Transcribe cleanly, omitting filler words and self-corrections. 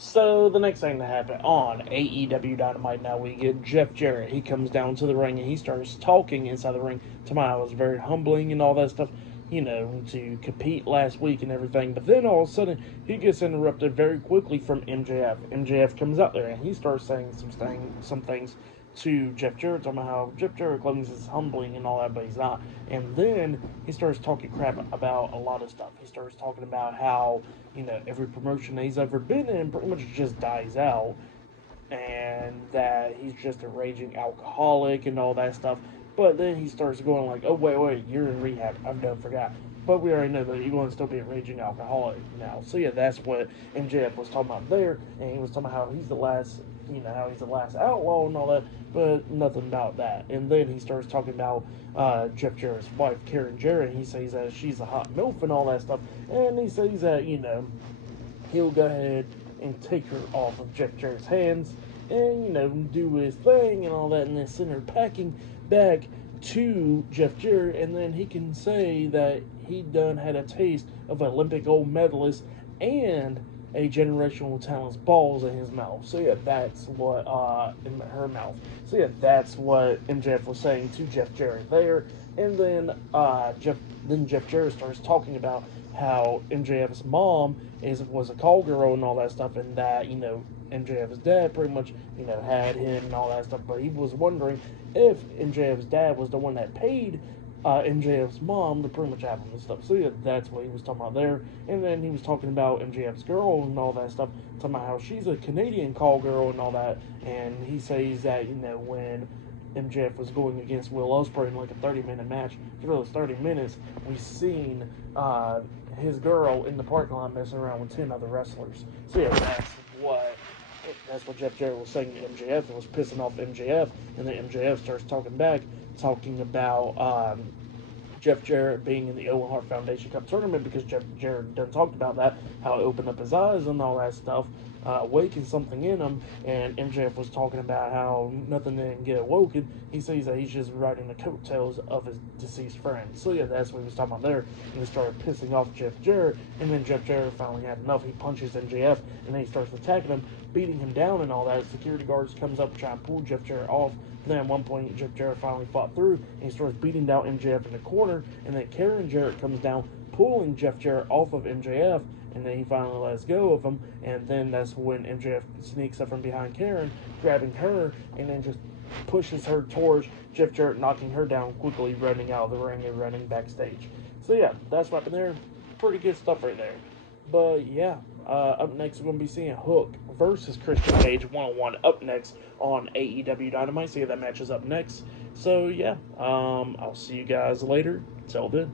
So the next thing that happened on AEW Dynamite, now we get Jeff Jarrett. He comes down to the ring and he starts talking inside the ring. To my, it was very humbling and all that stuff, to compete last week and everything. But then all of a sudden he gets interrupted very quickly from MJF. MJF comes out there and he starts saying some things to Jeff Jarrett, talking about how Jeff Jarrett claims he's humbling and all that, but he's not. And then he starts talking crap about a lot of stuff. He starts talking about how, every promotion that he's ever been in pretty much just dies out, and that he's just a raging alcoholic and all that stuff. But then he starts going like, "Oh wait, you're in rehab. I've done forgot." But we already know that you're going to still be a raging alcoholic now. So yeah, that's what MJF was talking about there, and he was talking about how he's the last, how he's the last outlaw and all that, but nothing about that. And then he starts talking about Jeff Jarrett's wife, Karen Jarrett. He says that she's a hot milf and all that stuff, and he says that he'll go ahead and take her off of Jeff Jarrett's hands and, do his thing and all that, and then send her packing back to Jeff Jarrett, and then he can say that he done had a taste of Olympic gold medalist and a generational talent's balls in his mouth. So yeah, that's what in her mouth. So yeah, that's what MJF was saying to Jeff Jarrett there. And then Jeff Jarrett starts talking about how MJF's mom was a call girl and all that stuff, and that MJF's dad pretty much had him and all that stuff. But he was wondering if MJF's dad was the one that paid MJF's mom to pretty much have him and stuff. So yeah, that's what he was talking about there. And then he was talking about MJF's girl and all that stuff, talking about how she's a Canadian call girl and all that. And he says that when MJF was going against Will Ospreay in like a 30-minute match, for those 30 minutes, we seen his girl in the parking lot messing around with 10 other wrestlers. So yeah, that's what Jeff Jarrett was saying to MJF, and was pissing off MJF. And then MJF starts talking back, talking about Jeff Jarrett being in the Owen Hart Foundation Cup tournament, because Jeff Jarrett done talked about that, how it opened up his eyes and all that stuff, awakened something in him. And MJF was talking about how nothing didn't get awoken. He says that he's just riding the coattails of his deceased friend. So yeah, that's what he was talking about there. And he started pissing off Jeff Jarrett, and then Jeff Jarrett finally had enough. He punches MJF, and then he starts attacking him, beating him down and all that. Security guards comes up trying to pull Jeff Jarrett off. And then at one point, Jeff Jarrett finally fought through, and he starts beating down MJF in the corner. And then Karen Jarrett comes down, pulling Jeff Jarrett off of MJF, and then he finally lets go of him. And then that's when MJF sneaks up from behind Karen, grabbing her, and then just pushes her towards Jeff Jarrett, knocking her down quickly, running out of the ring and running backstage. So yeah, that's what happened there. Pretty good stuff right there. But yeah, up next we're going to be seeing Hook versus Christian Cage one-on-one up next on AEW Dynamite. So yeah, that match is up next. So yeah, I'll see you guys later. Till then.